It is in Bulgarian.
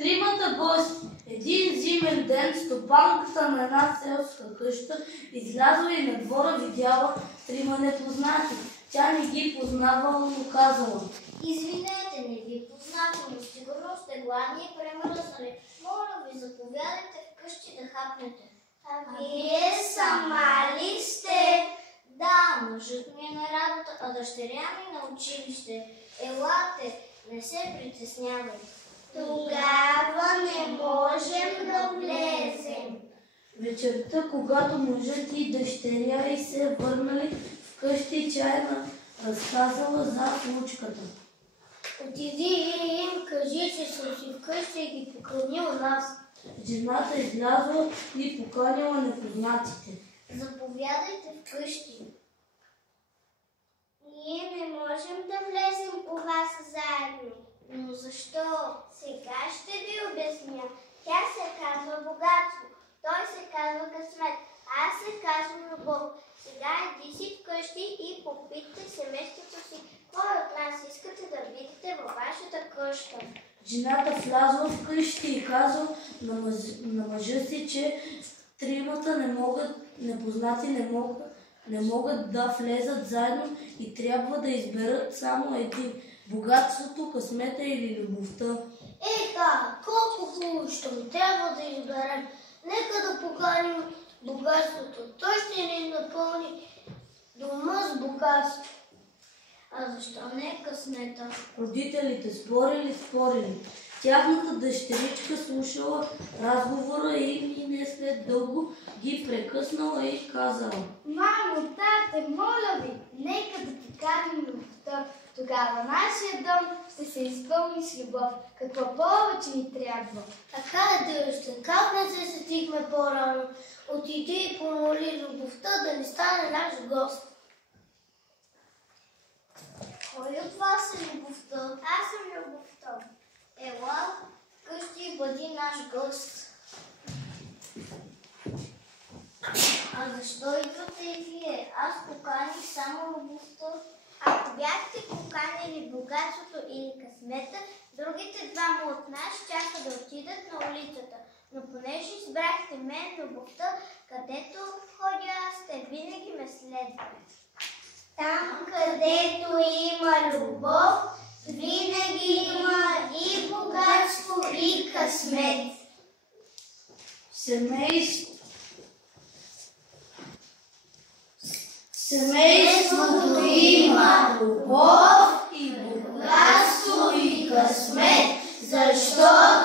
Тримата гости. Един зимен ден стопанката на една селска къща излязла и на двора видяла трима непознати. Тя не ги познавала, но казала: Извинете, не ви познавам, но сигурно сте гладни и премръзнали. Моля ви, заповядайте вкъщи да хапнете. А вие сама ли сте? Да, мъжът ми е на работа, а дъщеря ми на училище. Елате, не се притеснявайте. Тогава не можем да влезем. Вечерта, когато мъжът и дъщеря й се върнали вкъщи, тя е разказала за случката. Отиди и им кажи, че съм си вкъщи и ги поканил нас. Жената излязла и поканила непознатите. Заповядайте вкъщи. Ние не можем да влезем у вас заедно. Но защо? Сега ще ви обясня. Тя се казва богатство, той се казва късмет, аз се казвам любов. Сега иди си вкъщи и попитайте семейството си, кой от нас искате да видите във вашата къща. Жената влязла вкъщи и казва на мъжа си, че тримата непознати не могат да влезат заедно и трябва да изберат само един. Богатството, късмета или любовта. Колко хубаво, ще му трябва да изберем. Нека да поканим богатството. Той ще ни напълни дома с богатство. А защо не късмета? Родителите спорили. Тяхната дъщеричка слушала разговора и не след дълго ги прекъснала и казала: Мамо, тате, моля ви, нека да поканим любовта. Тогава нашия дом ще се изпълни с любов. Какво повече ни трябва? Така е, дъще, как не се сетихме по-рано? Отиди и помоли любовта да ни стане наш гост. Кой от вас е любовта? Аз съм любовта. Ела, къщи и бъди наш гост. А защо идвате и вие? Аз поканих само любовта. Ако бяхте поканили богатството или късмета, другите двама от нас щяха да отидат на улицата. Но понеже избрахте мен, любовта, където ходя аз, те винаги ме следват. Там, където има любов, винаги има и богатство, и късмет. Семейството има любов и богатство и късмет, защото